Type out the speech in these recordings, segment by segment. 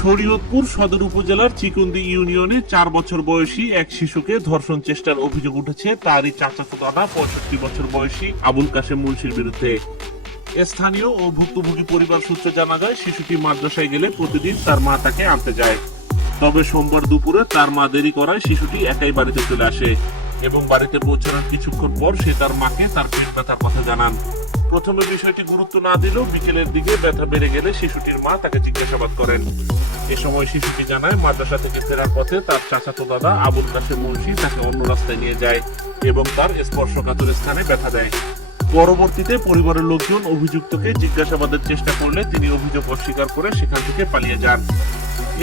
শরীয়তপুর সদর উপজেলার চিকুন্দি ইউনিয়নে 4 বছর বয়সী এক শিশুকে ধর্ষণ চেষ্টার অভিযোগ উঠেছে তারই চাচাতো দাদা 65 বছর বয়সী আবুল কাশেম মুন্সির বিরুদ্ধে। স্থানীয় ও ভুক্তভোগী পরিবার সূত্রে জানা যায়, শিশুটি মাদ্রাসায় গেলে প্রতিদিন তার মা তাকে আনতে যায়। তবে সোমবার দুপুরে তার মা দেরি করায় শিশুটি একাই বাড়িতে চলে আসে এবং বাড়িতে পৌঁছানোর কিছুক্ষণ পর সে তার মাকে তার পেট ব্যথার কথা জানান। প্রথমে বিষয়টি গুরুত্ব না দিলেও বিকেলের দিকে ব্যথা বেড়ে গেলে শিশুটির মা তাকে জিজ্ঞাসাবাদ করেন। এ সময় শিশুটি জানায়, মাদ্রাসা থেকে ফেরার পথে তার চাচাতো দাদা আবুল কাশেম মুন্সি তাকে অন্য রাস্তায় নিয়ে যায় এবং তার স্পর্শকাতর স্থানে ব্যথা দেয়। পরবর্তীতে পরিবারের লোকজন অভিযুক্তকে জিজ্ঞাসাবাদের চেষ্টা করলে তিনি অভিযোগ অস্বীকার করে সেখান থেকে পালিয়ে যান।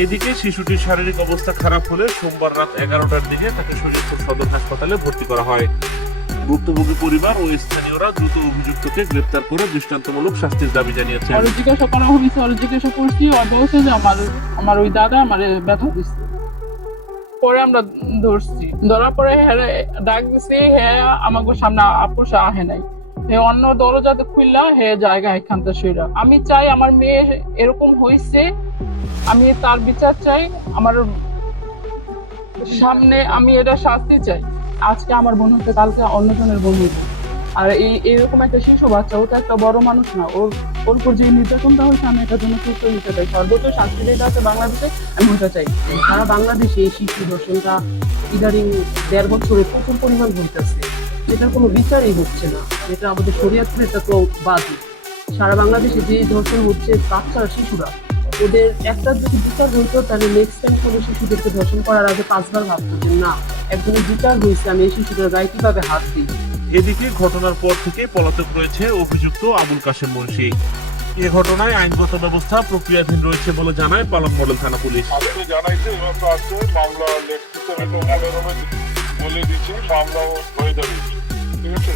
এদিকে শিশুটির শারীরিক অবস্থা খারাপ হলে সোমবার রাত 11টার দিকে তাকে শরীয়তপুর সদর হাসপাতালে ভর্তি করা হয়। ভুক্তভোগী পরিবার ও স্থানীয়রা দ্রুত অভিযুক্তকে গ্রেপ্তার করে দৃষ্টান্তমূলক শাস্তির দাবি জানিয়েছেন। জিজ্ঞাসা করা হয়েছে, জিজ্ঞাসা করছি, বলছে যে আমার ওই দাদা আমার ব্যথা দিচ্ছে। পরে আমরা ধরছি, ধরার পরে ডাক দিছি, হ্যাঁ আমাকে সামনে আপোষা আহে নাই, হে অন্য দরজাতে খুললা হে জায়গা এখানটা সেরা। আমি চাই আমার মেয়ে এরকম হয়েছে, আমি তার বিচার চাই, আমার সামনে আমি এটা শাস্তি চাই। আজকে আমার বোন হচ্ছে, কালকে অন্যজনের বোন হইবে। আর এরকম একটা শিশু বাচ্চা, ও তো একটা বড় মানুষ না, ওর উপর যে নির্যাতনটা হয়েছে আমি এটার জন্য সুস্থ দিতে চাই। সর্বোচ্চ শাস্তি যেটা আছে বাংলাদেশে আমি ওটা চাই। সারা বাংলাদেশে এই শিশু ধর্ষণটা ইদানিং 1.5 বছরে প্রচুর পরিমাণ হইতেছে, যেটার কোনো বিচারই হচ্ছে না। যেটা আমাদের শরীয়তপুরে এটা তো বাদই। সারা বাংলাদেশে যে ধর্ষণ হচ্ছে বাচ্চারা, শিশুরা, ওদের একটা যদি বিচার হইতো তাহলে নেক্সট টাইম কোনো শিশুদেরকে ধর্ষণ করার আগে 5 বার ভাবতো যে না, একজনের বিচার হয়েছে, আমি এই শিশুদের গায়ে কিভাবে হাত দিই। এদিকে ঘটনার পর থেকে পলাতক রয়েছে অভিযুক্ত আবুল কাশেম মুন্সি। এ ঘটনায় আইনগত ব্যবস্থা প্রক্রিয়াধীন রয়েছে বলে জানায় পালং মডেল থানা পুলিশ। আমাকে জানাইছে এবার তো আসছে মামলা লেখতে বলে দিচ্ছি, মামলা হয়ে যাবে। ঠিক আছে,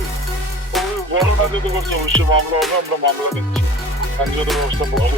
ঘটনা যেতে করছে অবশ্যই মামলা হবে, আমরা মামলা নিচ্ছি, আইনগত ব্যবস্থা করছি।